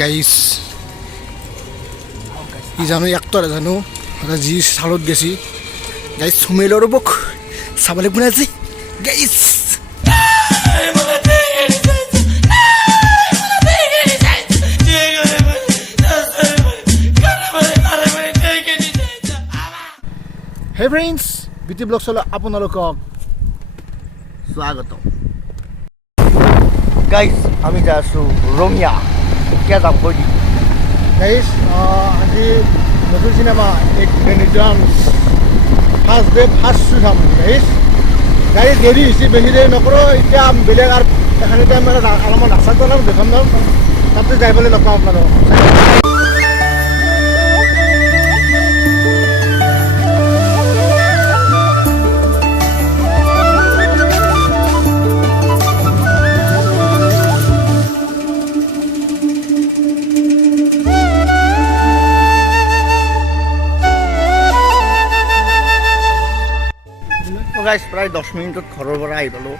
গাইছ ই জানো এক্টৰ জানো যি চালত গেছি গাইছ সুমেলৰ ৰূপক চাব লাগিব না আজি গাইছ হে ফ্ৰেণ্ডছ বিটি ব্লগছলৈ আপোনালোকক স্বাগত গাইজ আমি যাই আছোঁ ৰঙিয়া কেতিয়া যাম কৈ দিম গাইছ আজি নতুন চিনেমা এক নিৰ্যান্স ফাৰ্ষ্ট ডে ফাৰ্ষ্ট শ্বু চাম গাইছ গাড়ী দেৰি হৈছে বেছি দেৰি নকৰোঁ এতিয়া বেলেগ আৰু এখানিতে মানে অলপমান ৰাস্তাটো অলপ দেখাম যাম তাতে যাই পেলাই লগ পাম আপোনালোকক গাইজ প্ৰায় 10 মিনিটত ঘৰৰ পৰা আহি পালোঁ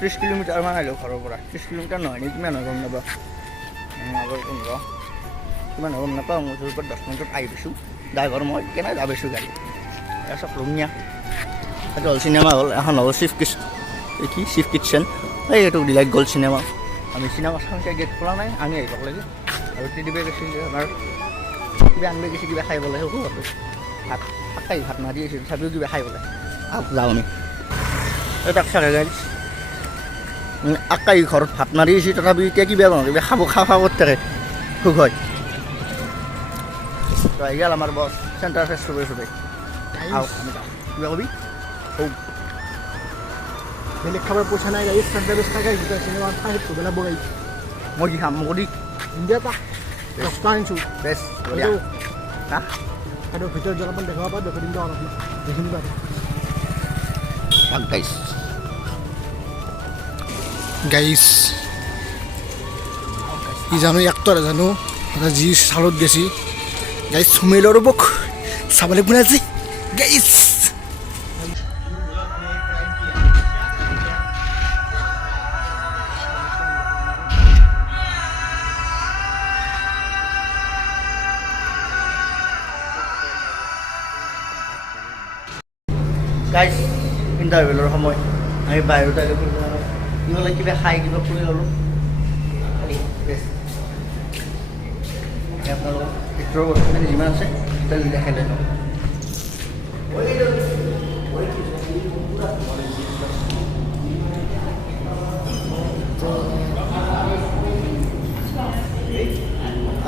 30 কিলোমিটাৰমান আহিলোঁ ঘৰৰ পৰা 30 কিলোমিটাৰ নহয় নে কিমান হয় গম নাপাওঁ আগৰ 15 কিমান গম নাপাওঁ মোৰ ওচৰৰ 10 মিনিটত আহি পাইছোঁ ড্ৰাইভাৰ মই কেনে যাব পাইছোঁ গাড়ী এয়া চব ৰঙিয়া এইটো হ'ল চিনেমা হ'ল এখন হ'ল চিফ কিটচেন এইটো ডিলাইট গ'ল্ড চিনেমা আমি চিনেমা চাওঁ গেট খোলা নাই আমি আহিব লাগে আৰু টিডিবে গৈছিল আমাৰ কিবা আনবে গৈছে কিবা খাই পেলাই সকলো ভাত ভাত মাৰি আহিছিল তথাপিও কিবা খাই পেলাই যাওঁ আমি তাক চাগে গাইছ আকাই ঘৰত ভাত মাৰি আহিছে তথাপি এতিয়া কিবা নহয় কিবা খাব থাকে সুখ হয় তো আহি গ'ল আমাৰ বছ চেণ্টাৰ ফেচ চবেই কিবা কবি বেলেগ খাবৰ পইচা নাই গাড়ী চেণ্টাৰ বেছ থাকে চিনেমা চাই পেলাব গাড়ী মই কি খাম মই ইণ্ডিয়া এটা 10 আনিছোঁ বেষ্ট আৰু ভিতৰত জলপান দেখাব পাৰোঁ দেখি দিম অলপ দেখি দিবা গাইছ ই জানো এক্টৰ জানো যি চালত গেছি গাইছ সুমেলৰ ৰূপক চাব লাগিব না আজি গাইছ গাইজ ইণ্টাৰভিউৰ সময় আমি বাহিৰত আহিলোঁ কিবা খাই কিবা ফুৰি ল'লোঁ আপোনালোকৰ ভিতৰৰ বস্তুখিনি যিমান আছে তাক দেখাই লৈ লওঁ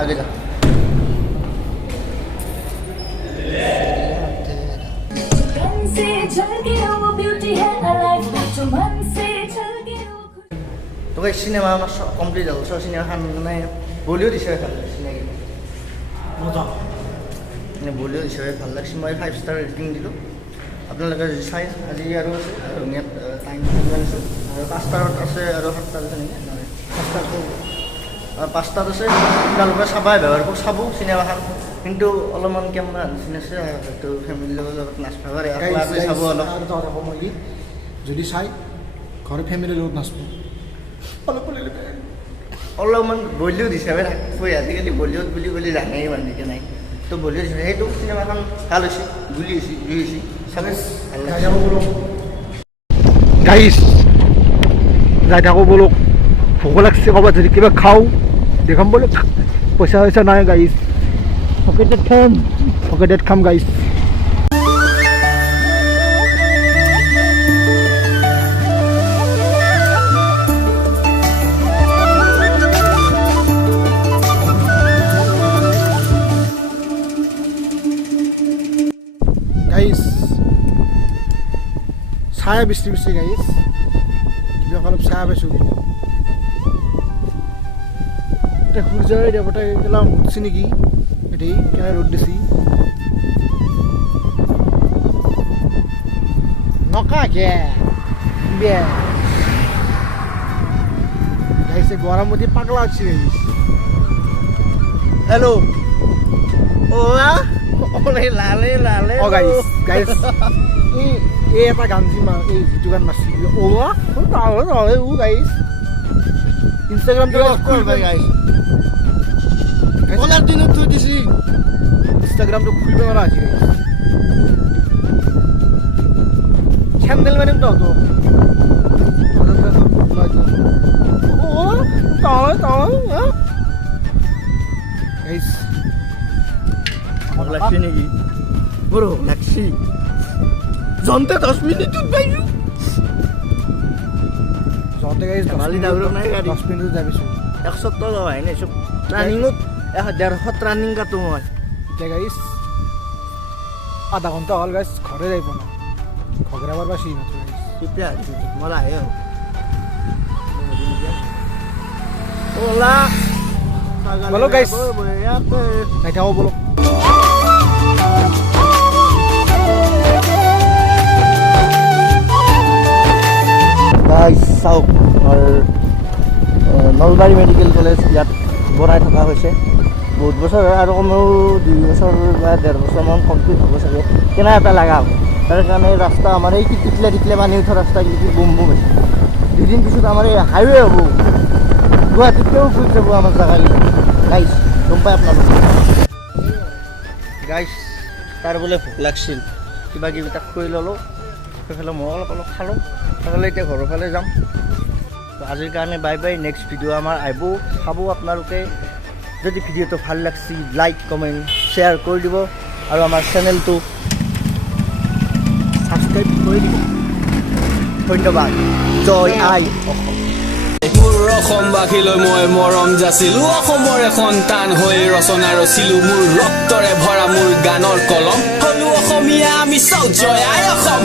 আগে যা তোকে চিনেমা আমাৰ চব কমপ্লিট হ'ল চব চিনেমাখন মানে বলিউড হিচাপে ভাল লাগিছে চিনাকি মানে বলিউড হিচাপে ভাল লাগিছে মই 5 ষ্টাৰ ৰেটিং দিলোঁ আপোনালোকে যদি চাই আজি আৰু আছে ৰঙিয়াত টাইম আনিছোঁ আৰু 5 ষ্টাৰত আছে আৰু 7 ষ্টাৰ আছে নেকি নহয় 5 ষ্টাৰত আছে আপোনালোকে চাব চাব চিনেমাখন কিন্তু অলপমান কেমেৰা নিচিনা আছে হয়তো ফেমিলিৰ লগত নাচব পাৰে চাব অলপ যদি চাই ঘৰৰ ফেমিলিৰ লগত নাচব অলপমান বলিউড হিচাপে থাকবই আজিকালি বলিউড বুলি ক'লে জানেই মানুহে নাই তো বলিউড হিচাপে সেইটো চিনেমাখন ভাল হৈছে গুলি হৈছে জুই হৈছে চাব গাইছ যাই থাকোঁ বোলো ভোক লাগছে ক'ৰবাত যদি কিবা খাওঁ দেখাম বোলো পইচা চইচা নাই গাইছ পকেটত খাম গাইছ গাইছ চাই বেছি গাইছ কিবা অলপ চাই পাইছোঁ এতিয়া সূৰ্যৰ দেৱতাই অলপ উঠছে নেকি এটি কেনে ৰ'দ দিছি নকাকে বিয়া গাইছে গরম মধ্যে পাগলা হচ্ছে গাইস হ্যালো ওয়া ওলে লালে লালে ও গাইস এই এটা গান মা এই যিটো গান মারছি ওয়া ও গাইস ইনস্টাগ্রাম তো কল ভাই গাইস বলার দিনত থৈ দিছি ইনষ্টাগ্ৰামটো খুলিব নোৱাৰা হৈছে চেণ্ডেল মাৰিম তহঁতো ভোক লাগছি নেকি মোৰ ভোক লাগছি জনতে 10 মিনিটত পাইছো যাওঁতে গাইছ গালি দাউৰো নাই গাড়ী 10 মিনিটত যাবিছোঁ 100 টকা হয় নাই চব ৰানিঙত 150 ৰানিং কাটো মই এতিয়া গাইছ আধা ঘণ্টা হ'ল গাইছ ঘৰে যাই পোৱা নাই ঘগৰাবাৰ বা চিন গাইছ কেতিয়া মই আহে ওলা বলো গাইছ নাই থাকো বলো গাইছ চাওক আমাৰ নলবাৰী মেডিকেল কলেজ ইয়াত বনাই থকা হৈছে বহুত বছৰ আৰু কমেও 2 বছৰ বা 1.5 বছৰমান কমপ্লিট হ'ব চাগে কেনে এটা লগা হ'ব তাৰ কাৰণে ৰাস্তা আমাৰ এই টিকলে টিকলে পানী উঠা ৰাস্তা কিন্তু বুম বুম হৈছে 2 দিন পিছত আমাৰ এই হাইৱে হ'ব গুৱাহাটীতকৈও ফুল যাব আমাৰ জেগাবিলাক গাইছ গম পাই আপোনালোকে গাইছ তাৰ বোলে ভোক লাগছিল কিবা কিবি তাক খুৱাই ল'লোঁ সেইফালে মই অলপ অলপ খালোঁ সেইফালে এতিয়া ঘৰৰ ফালে যাম তো আজিৰ কাৰণে বাই বাই নেক্সট ভিডিঅ' আমাৰ আহিব চাব আপোনালোকে যদি ভিডিঅ'টো ভাল লাগছি লাইক কমেণ্ট শ্বেয়াৰ কৰি দিব আৰু আমাৰ চেনেলটো ছাবস্ক্ৰাইব কৰি দিব ধন্যবাদ জয় আই অসম মোৰ অসমবাসীলৈ মই মৰম যাচিলো অসমৰে সন্তান হৈ ৰচনা ৰচিলো মোৰ ৰক্তৰে ভৰা মোৰ গানৰ কলম হলো অসমীয়া আমি চব জয় আই অসম